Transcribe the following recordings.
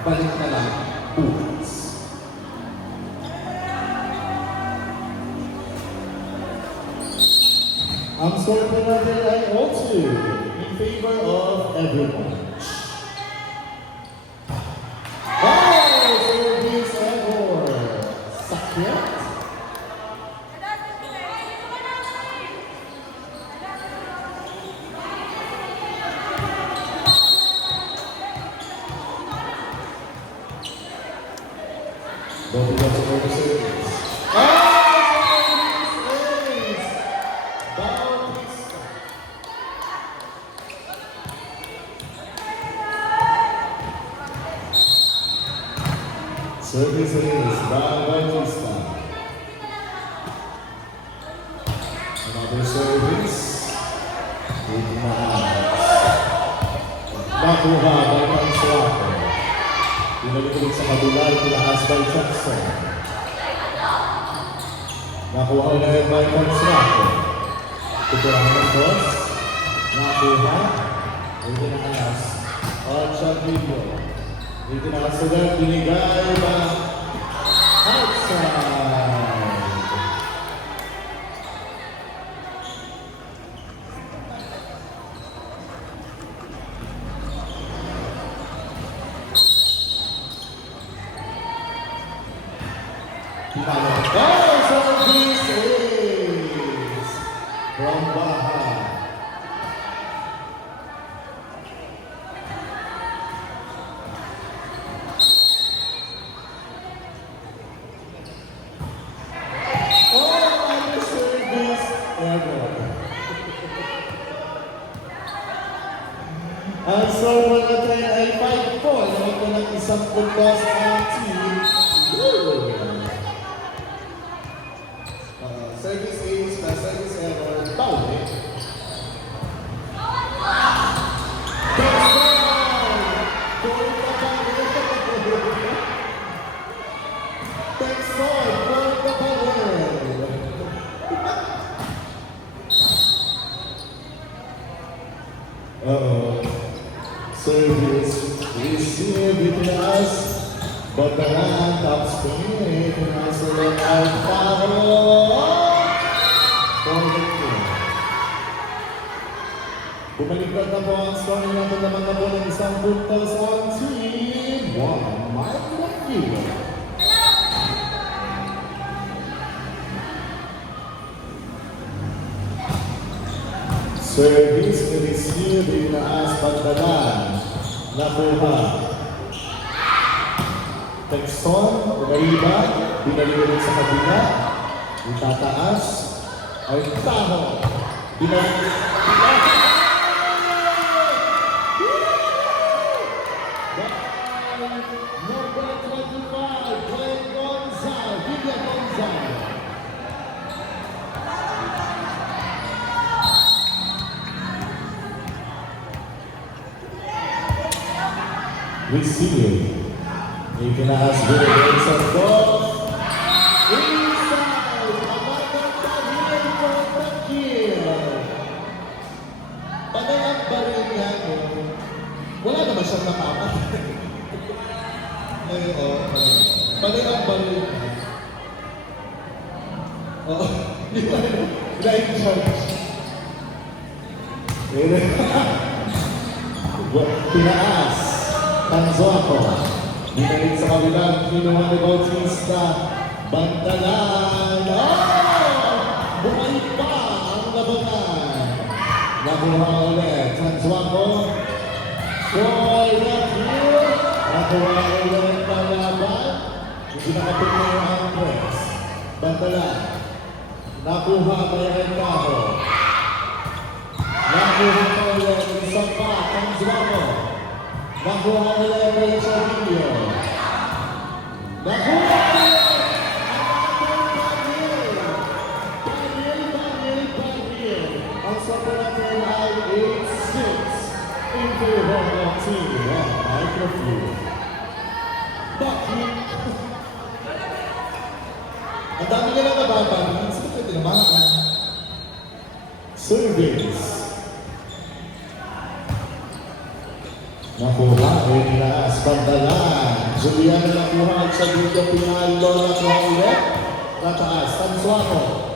balik na lang bukas. Ang score po natin ay 0-2 in favor of everyone. Service error. Sakit. Don't forget to go to service. Service is Bautista. Another service. Nakuha by Pansuaco. Pinalimulit sa kabila, tinaas by Jackson. Nakuha ulit by Pansuaco. Tuturahan ng cross. Nakuha. Tinaas. Ochavillo. Itinaas ulit, binigay ba? Outside! Service is from Baha. Ang score natin ay 5 points. Naman po ng isang puntos ang team. Service ace na service error. Bawi. Service received itinaas Batalan top spin itinaas ulit ang foul for the team. Bumaliktad na po ang score natin naman na po ng isang puntos ang team 1 Mike Lafilo. Service received itinaas Batalan nakuha Texon, Raiba, binalimulit sa kabila, itataas, ay taho, binalimulit sa kabila. Number 25, Glenn Gonzal, Villa Gonzal. Receive. Itinaas din sa goal. Inside. Amarang Daniel for the kill. Bagay ang baril niya. Wala naman siyang nakapatay. Bagay ang baril niya. Oo. Right charge. Tinaas. Panzuaco. Binalik sa kabilang, kinuha ni Bautista, Bantalan, bumalik pa ang labanan. Nakuha ulit, Panzuaco, Troy Lafleur, nakuha ulit ang laban, hindi nakapagay ang press. Bantalan, nakuha kay Rentaho, nakuha pa ulit, isang pa, Panzuaco, nakuha ulit kay Chavillo. Nakuha ulit ang Banil. Ang score natin ay 8-6 in favor of team Microphone. Bakit? Ang dami ka na nababang. Sino ka tinamaan? Service. Nakuha rin na Bantalan. Julian nakuha sa video Pinalo nakuha ulit. Nataas, Tansuano.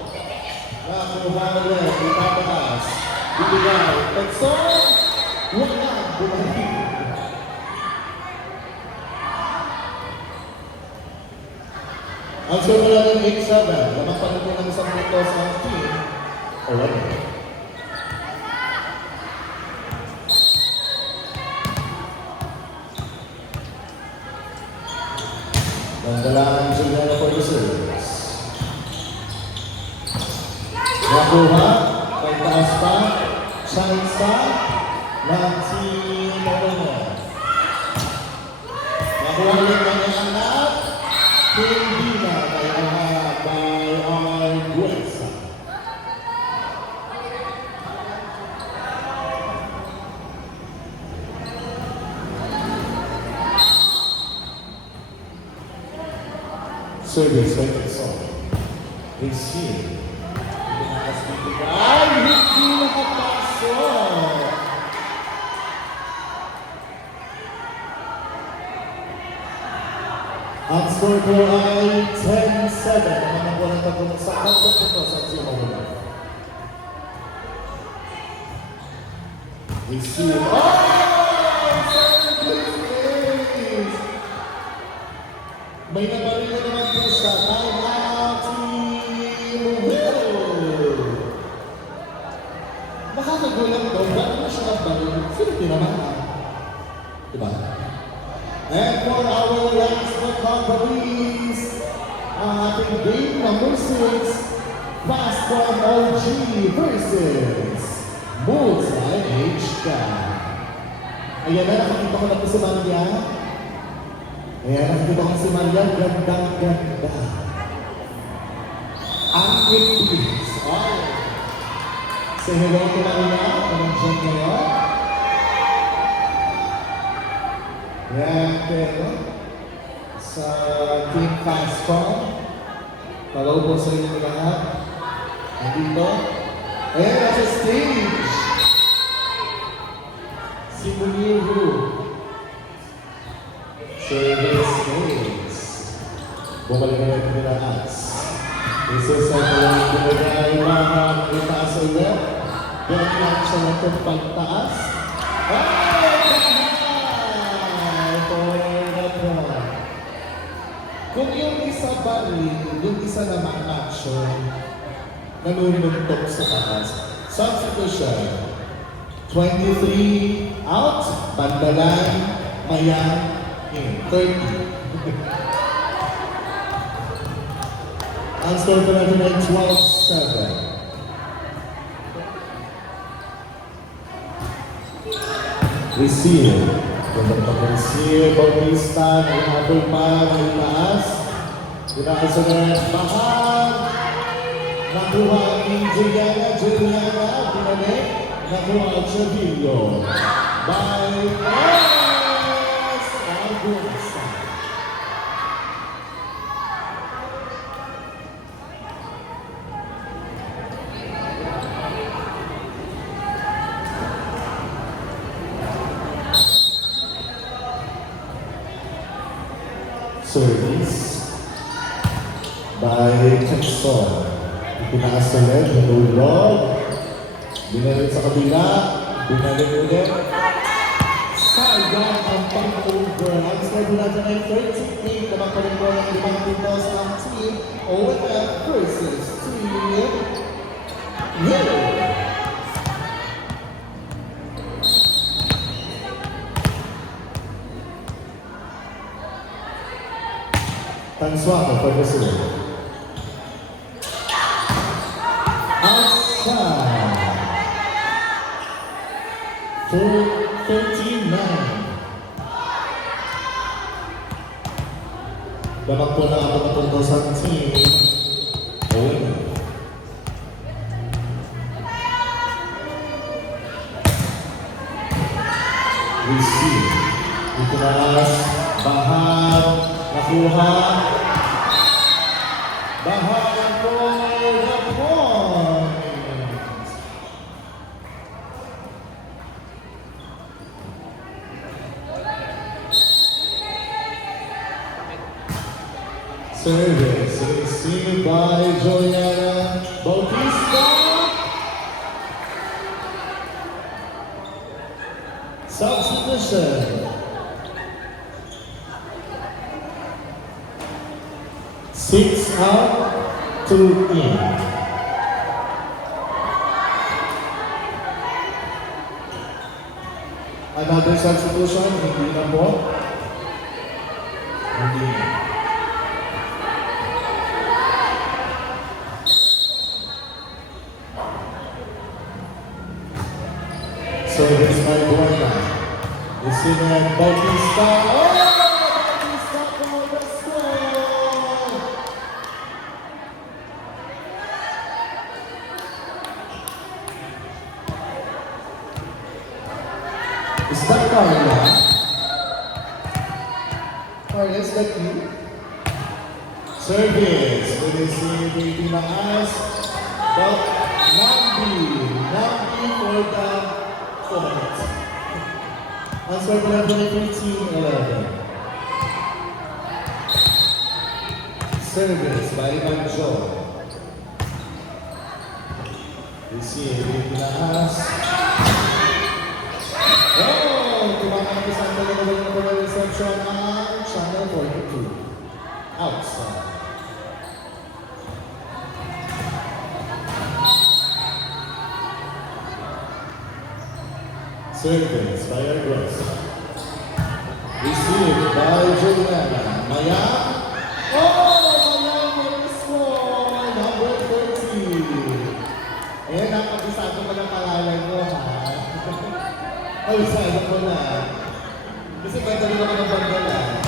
Nakuha ulit, itataas. Ibigay, Petson. Wala, bumalik. Ang sunod ng 8-7, lamang panito ng isang minuto sa team. O wala. Dandalaan Juliana for the service. Nakuha, pagtaas pa, chance pa, ng team Moreno. Nakuha ulit ng anak, hindi na kaya by Arguesa. Service by Petson. Receive. Ay, hindi nakapasok. Ang score po ay 10-7. Naman ang walang pagpunta sa counter sa team of the receive. Oh! Service! May nabaril na naman po siya. Time out, Team Will. Nakakagulang daw. Bakit na siya nabaril? Sino tinamaan? Diba? And for our last recoveries, ang ating game number 6, Fast One OG versus Multi HK. Ayan na, nakikita ko na po si Maria. Ayan, nakikita ko si Maria, gandang-ganda. Ang quickness. Oh. Say hello to Maria, kung dyan ngayon. Ayan, pero sa Team Fastcom, hello po sa inyo lahat. Nandito. Ayan, nasa stage. Si Muniru. Service Maze. Bumalik na rin nila Ats. Isusay ko lang binigay mga itaas ulit. Ganyan lang siya lang itong pagtaas. Kung yung isa ba rin, yung isa naman action, nanununtok sa taas. Substitution. 23 out, bandalan, mayang, 30. Ang score ko natin ay 12-7. Receive. Ganda pag-receive, Bautista, nag-habol pa, nag-taas. Tinaas ulit, bahag. Nakuha ni Juliana, pinalik. Nakuha ang Chavillo. By S. Arguesa. Service by Texon. Ipinaas ulit, hinulog. Binalik sa kabila, binalik ulit. Sayang ang pang-over. Ang score natin ay 38. Naman pa rin po ang 5 puntos ang team OFF versus Team Hill. Tansuano for the serve. Outside. 13-9. Dapat po na ako napunto sa team. Owen. Receive. Itunas. Bahag. Nakuha. Bahag for the point. Service received by Juliana Bautista. Substitution. 6 out, 2 in. Another substitution, hindi na po. Hindi na. Service by Buena. Receiving Bautista. Oh! Bautista for the score! Is that Carla? Carla, is that you? Service. Receiving Tinaas. But Nambi for the point. Answer for 13-11. Service by Banjo. Receive Tinaas. Oh! Tumakan ko sa talaga ng reception ang Channel 42. Outside. Service by Agres. Received by Juliana. Maya. Oh! Maya for the score! Number 30. Ayan, nakabisado ko ng pangalan mo, ha? Ay, sana ko na. Kasi kanta rin ako ng bandala.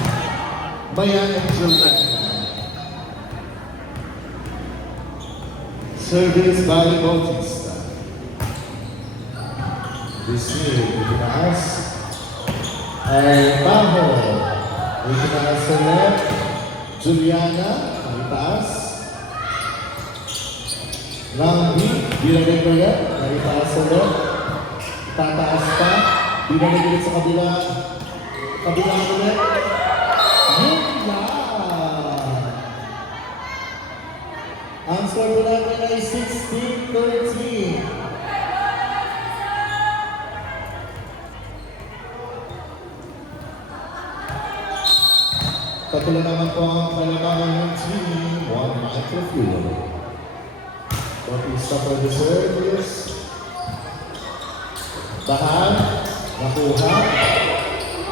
Maya and Juliana. Service by Bautista. Receive, itinaas. Ay, Baho. Itinaas sa left. Juliana, ang itaas. Rambi, binagay ko yan. Ang itaas sa left. Tataas pa. Binagay ulit sa kabila. Kabila ulit. Yun lang. Ang score natin ay 16-13. Patuloy naman po ang kailangan ng team, 1 microfuel. Bautista for the service. Tahan, nakuha,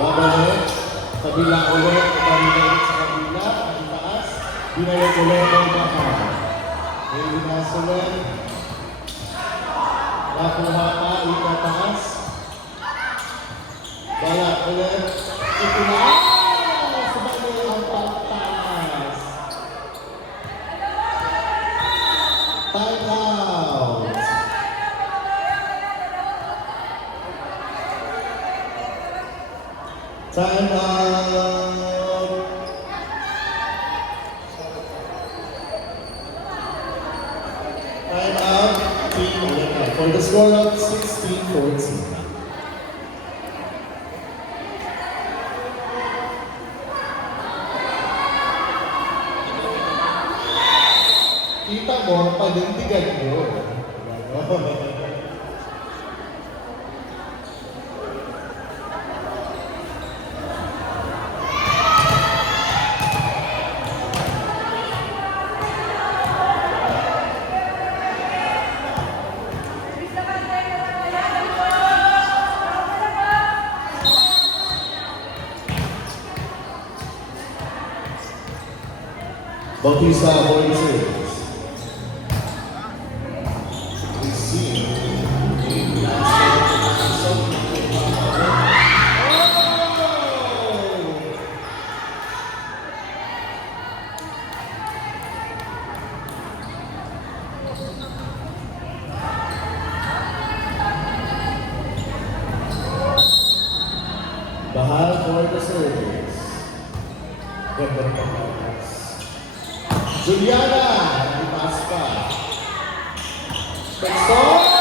babalik, kabila ulit, kabila sa kabila, ang taas, binalik ulit ang bahan. Ilinas ulit, nakuha pa, itataas, balak ulit, itinaas. Time out. Time out. Time out. Team Olympic for the score of 16-14. Kita mo, panindigan mo. Bautista for the service. Bahal for the service. Ganda pa pass. Juliana, ipas pa. Spexor!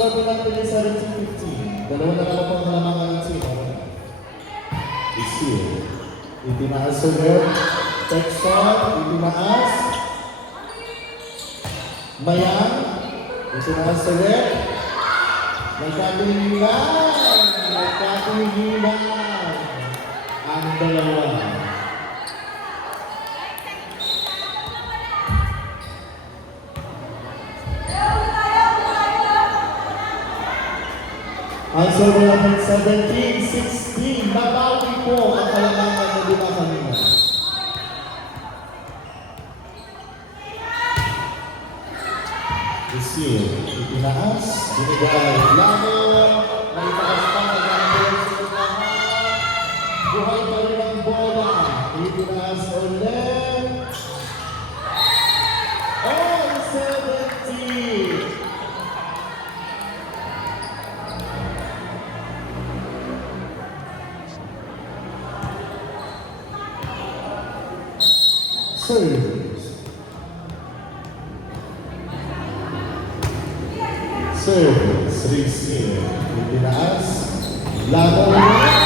serve natin ay 17-15. Dalawa na naman po ang kalamangan ng team. Receive. Itinaas ulit. Texton. Itinaas. Mayan. Itinaas ulit. Nagkatigilan. Nagkatigilan. Ang dalawa. Ang serve natin 17-16. Nabawi po ang kalamangan na di ba kanina. Receive. Itinaas. Binigay. Lamo. Naitaas pa. Nagkakaroon sa unahan. Buhay pa rin ang bola. Itinaas ulit. All 17. Service, receive, itinaas, laban ulit.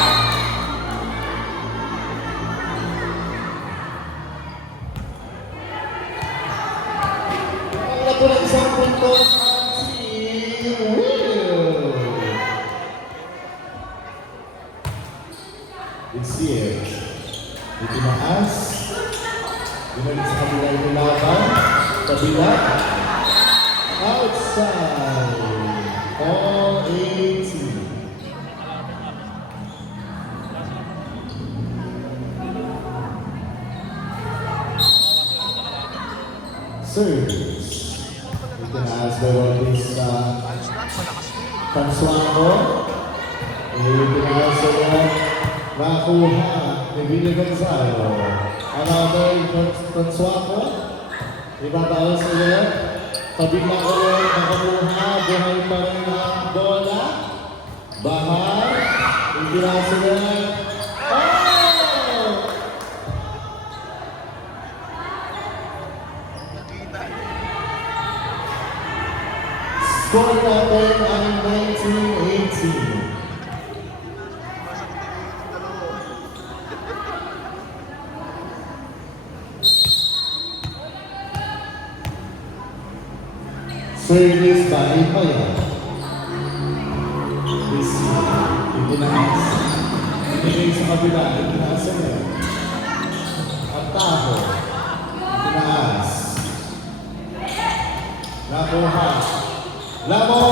Ang lato ng isang puntos ang si Will. Receive, itinaas, binalik sa kabila yung laban, kabila, outside, all 18. Service. Itinaas by Rodis Consuano. Itinaas ulit. Nakuha ni Billy Gonzalo. Another Consuano. Ibataos ulit. Kabila ulit. Nakakuha. Buhay pa rin ang bola. Bahar. Itinaas ulit. Oh! Score natin ang 19-18. Service by Mayan. Itinaas. Ibigay sa kabila. Itinaas ulit. Ang taho. Itinaas. Nakuha. Lamo!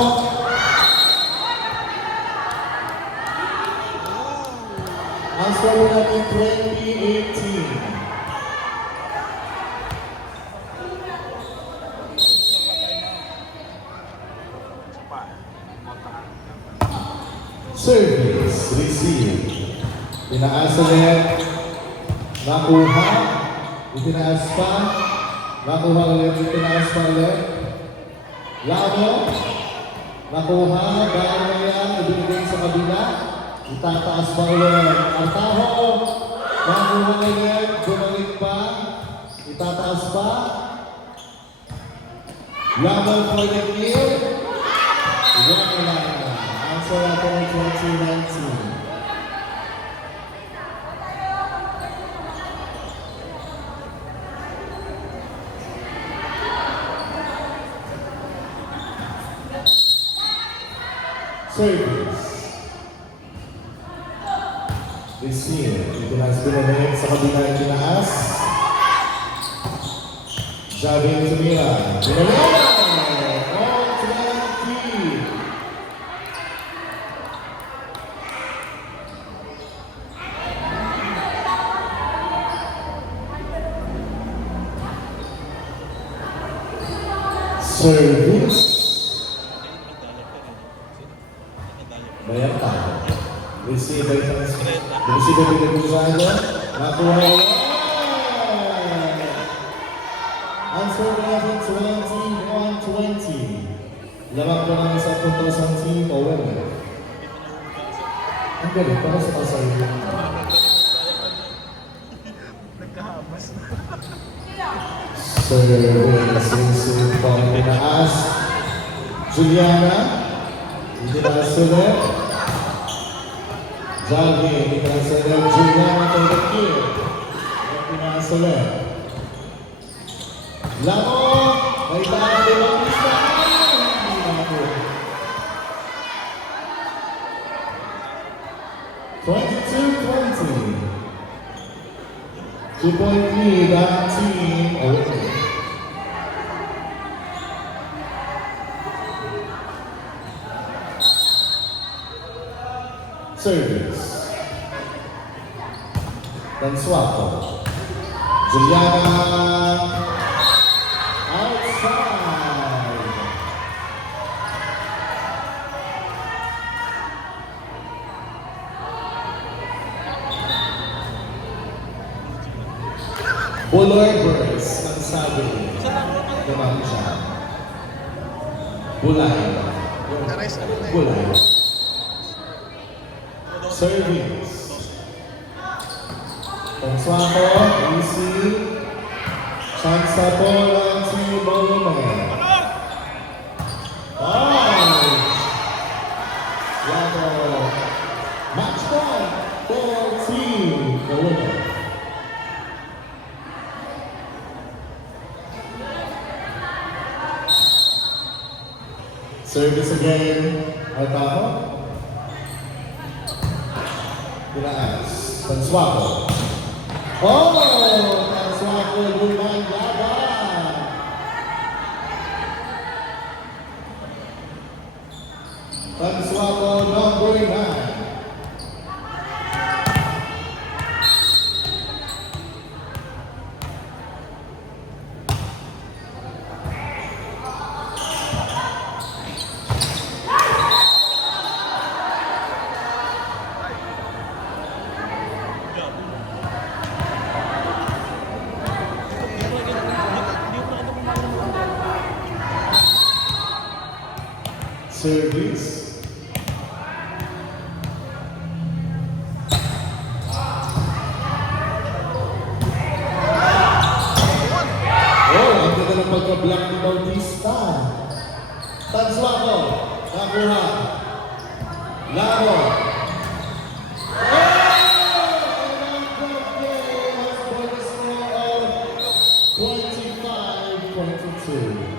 Ang score natin 20-18. Service, receive. Tinaas ulit. Nakuha. Itinaas pa. Nakuha ulit. Itinaas pa ulit. Lamo. Nakuha. Dahil na yan. Ibinigay sa kabila. Itataas pa ulit. Artaho. Nakuha ulit. Bumalik pa. Itataas pa. Lamo for the kill. Wala lang. Answer natin ang 2019. Service. Receive. Itinaas binalik sa kabila yung tinaas. Javin Tumira. Binalik! All 20. Service. Bayan pa. Receive by Gonzalo. Nakuha ulit. Answer natin 21-20. Lamang ko ng isang puntos ang team Owen. Ang galing, para sa kasayo. Nagkahabas na. Service. Receive pang tinaas. Juliana. Hindi na sunod. Johnny, hindi na sunod. Juliana for the kill. Hindi na sunod. Lamo! May tama din ang isa. Hindi na ako. 22-20. 2-point lead ang team away. Service. Dansuato. Juliana. Outside. Buloy-Burns ang sabi. Naman siya. Bulay. Bulay. Service. Dansuato. Easy. Chance sa bola si Bowman. Yago. Match point for team Bowman. Service again. Altaho. Dinaas. Dansuato. Dansuato lumang laban. Dansuato number 9. Service. Ang ganda ng pagka-block ni Bautista. Dansuato. Nakuha. Laro. And ang game has been a score of 25-22.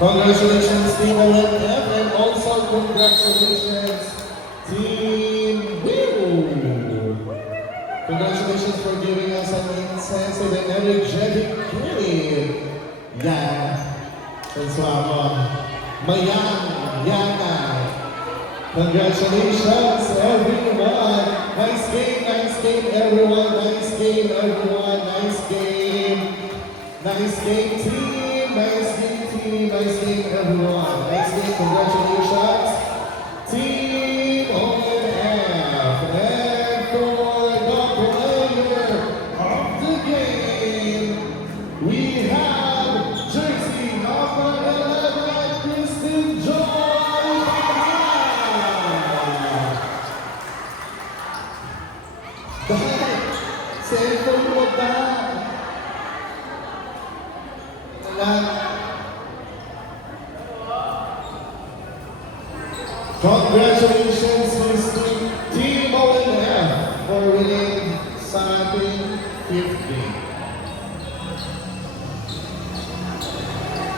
Congratulations, Team ONF, and also congratulations, Team Woo! Congratulations for giving us an intensive and energetic game. Yeah. Dansuato. Mayang. Yana. Congratulations, everyone. Nice game, everyone. Nice game, everyone. Nice game. Nice game, team. Nice game, team. Nice game, everyone. Nice game, congratulations. Team ONF. And for the player of the game, we have jersey number 11, Kristen Joy. Dahil, cellphone mo ba? Congratulations, Mr. Team ONF, for winning Saturday 50.